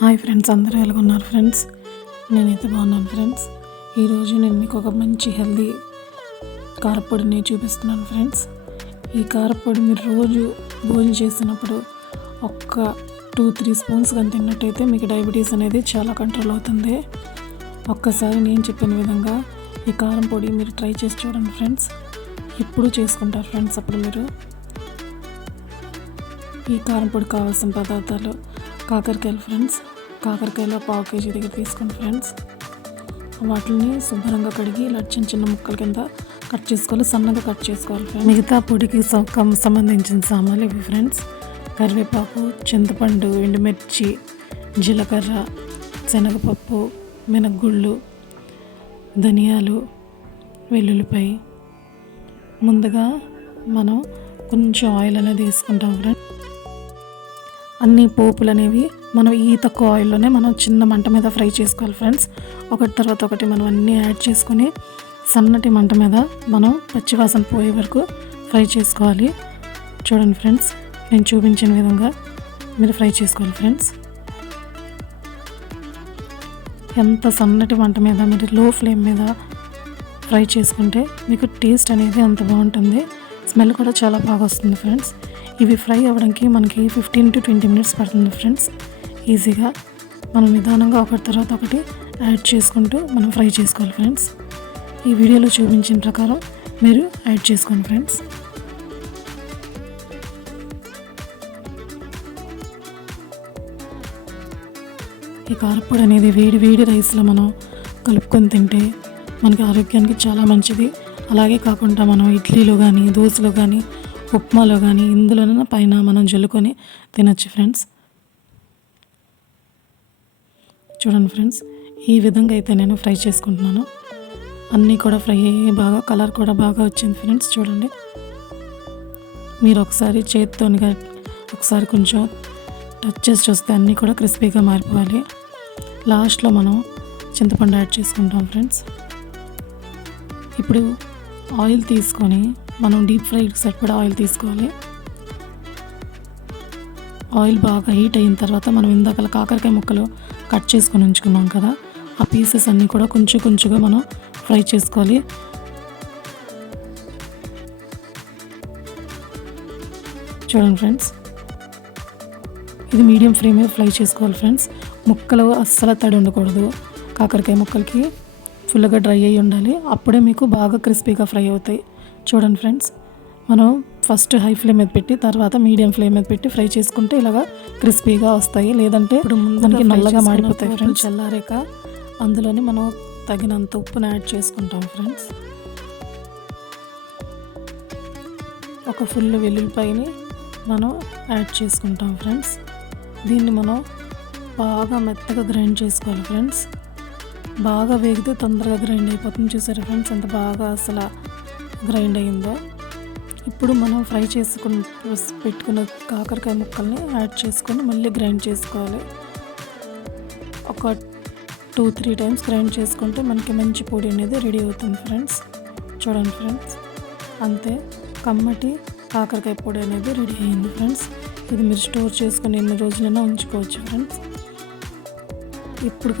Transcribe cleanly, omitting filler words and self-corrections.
Hi friends, అందరూ ఎలా ఉన్నారు ఫ్రెండ్స్? నేనైతే బాగున్నాను ఫ్రెండ్స్. ఈరోజు నేను మీకు ఒక మంచి హెల్దీ కారపొడిని చూపిస్తున్నాను ఫ్రెండ్స్. ఈ కారపొడి మీరు రోజు భోజనం చేసినప్పుడు ఒక్క 2-3 స్పూన్స్ కానీ తిన్నట్టయితే మీకు డయాబెటీస్ అనేది చాలా కంట్రోల్ అవుతుంది. ఒక్కసారి నేను చెప్పిన విధంగా ఈ కారం పొడి మీరు ట్రై చేసి చూడండి ఫ్రెండ్స్. ఎప్పుడు చేసుకుంటారు ఫ్రెండ్స్. అప్పుడు మీరు ఈ కారం పొడి కావాల్సిన పదార్థాలు: కాకరకాయలు ఫ్రెండ్స్. కాకరకాయలు 1/2 kg దగ్గర తీసుకోండి ఫ్రెండ్స్. వాటిని శుభ్రంగా కడిగి ఇలా చిన్న చిన్న ముక్కల కింద కట్ చేసుకోవాలి, సన్నగా కట్ చేసుకోవాలి ఫ్రెండ్స్. మిగతా పొడికి సంబంధించిన సామాన్లు ఇవి ఫ్రెండ్స్: కరివేపాకు, చింతపండు, ఎండుమిర్చి, జీలకర్ర, శనగపప్పు, మినగుళ్ళు, ధనియాలు, వెల్లుల్లిపాయ. ముందుగా మనం కొంచెం ఆయిల్ అనేది వేసుకుంటాం ఫ్రెండ్స్. అన్ని పోపులు అనేవి మనం ఈ తక్కువ ఆయిల్లోనే మనం చిన్న మంట మీద ఫ్రై చేసుకోవాలి ఫ్రెండ్స్. ఒకటి తర్వాత ఒకటి మనం అన్నీ యాడ్ చేసుకొని సన్నటి మంట మీద మనం పచ్చివాసన పోయే వరకు ఫ్రై చేసుకోవాలి. చూడండి ఫ్రెండ్స్, నేను చూపించిన విధంగా మీరు ఫ్రై చేసుకోవాలి ఫ్రెండ్స్. ఎంత సన్నటి మంట మీద మీరు లో ఫ్లేమ్ మీద ఫ్రై చేసుకుంటే మీకు టేస్ట్ అనేది అంత బాగుంటుంది. స్మెల్ కూడా చాలా బాగా వస్తుంది ఫ్రెండ్స్. ఇవి ఫ్రై అవ్వడానికి మనకి 15 to 20 minutes పడుతుంది ఫ్రెండ్స్. ఈజీగా మనం నిదానంగా ఒకటి తర్వాత ఒకటి యాడ్ చేసుకుంటూ మనం ఫ్రై చేసుకోవాలి ఫ్రెండ్స్. ఈ వీడియోలో చూపించిన ప్రకారం మీరు యాడ్ చేసుకోండి ఫ్రెండ్స్. ఈ కారపొడి అనేది వేడి వేడి రైస్లో మనం కలుపుకొని తింటే మనకి ఆరోగ్యానికి చాలా మంచిది. అలాగే కాకుండా మనం ఇడ్లీలో కానీ, దోశలో కానీ, ఉప్మాలో కానీ ఇందులోనైనా పైన మనం జల్లుకొని తినొచ్చు ఫ్రెండ్స్. చూడండి ఫ్రెండ్స్, ఈ విధంగా అయితే నేను ఫ్రై చేసుకుంటున్నాను. అన్నీ కూడా ఫ్రై అయ్యి బాగా కలర్ కూడా బాగా వచ్చింది ఫ్రెండ్స్. చూడండి, మీరు ఒకసారి చేతితో ఒకసారి కొంచెం టచ్ చేసి చూస్తే అన్నీ కూడా క్రిస్పీగా మారిపోవాలి. లాస్ట్లో మనం చింతపండు యాడ్ చేసుకుంటాం ఫ్రెండ్స్. ఇప్పుడు ఆయిల్ తీసుకొని మనం డీప్ ఫ్రైకి సరిపడా ఆయిల్ తీసుకోవాలి. ఆయిల్ బాగా హీట్ అయిన తర్వాత మనం ఇందాక కాకరకాయ ముక్కలు కట్ చేసుకొని ఉంచుకున్నాం కదా, ఆ పీసెస్ అన్నీ కూడా కొంచెం కొంచెంగా మనం ఫ్రై చేసుకోవాలి. చూడండి ఫ్రెండ్స్, ఇది మీడియం ఫ్లేమ్ మీద ఫ్రై చేసుకోవాలి ఫ్రెండ్స్. ముక్కలు అస్సలు తడి ఉండకూడదు. కాకరకాయ ముక్కలకి ఫుల్గా డ్రై అయ్యి ఉండాలి. అప్పుడే మీకు బాగా క్రిస్పీగా ఫ్రై అవుతాయి. చూడండి ఫ్రెండ్స్, మనం ఫస్ట్ హై ఫ్లేమ్ మీద పెట్టి తర్వాత మీడియం ఫ్లేమ్ మీద పెట్టి ఫ్రై చేసుకుంటే ఇలాగా క్రిస్పీగా వస్తాయి. లేదంటే ఇప్పుడు మనకి నల్లగా మాడిపోతాయి ఫ్రెండ్స్. చల్లారాక అందులోని మనం తగినంత ఉప్పును యాడ్ చేసుకుంటాం ఫ్రెండ్స్. ఒక ఫుల్ వెల్లుల్లిపాయని మనం యాడ్ చేసుకుంటాం ఫ్రెండ్స్. దీన్ని మనం బాగా మెత్తగా గ్రైండ్ చేసుకోవాలి ఫ్రెండ్స్. బాగా వేగితే తొందరగా గ్రైండ్ అయిపోతుంది. చూసారా ఫ్రెండ్స్, ఎంత బాగా అసలు గ్రైండ్ అయ్యిందో. ఇప్పుడు మనం ఫ్రై చేసుకుని పెట్టుకున్న కాకరకాయ ముక్కల్ని యాడ్ చేసుకొని మళ్ళీ గ్రైండ్ చేసుకోవాలి. ఒక 2-3 times గ్రైండ్ చేసుకుంటే మనకి మంచి పొడి అనేది రెడీ అవుతుంది ఫ్రెండ్స్. చూడండి ఫ్రెండ్స్, అంతే కమ్మటి కాకరకాయ పొడి అనేది రెడీ అయింది ఫ్రెండ్స్. ఇది మీరు స్టోర్ చేసుకొని ఎన్ని రోజులైనా ఉంచుకోవచ్చు ఫ్రెండ్స్. ఇప్పుడు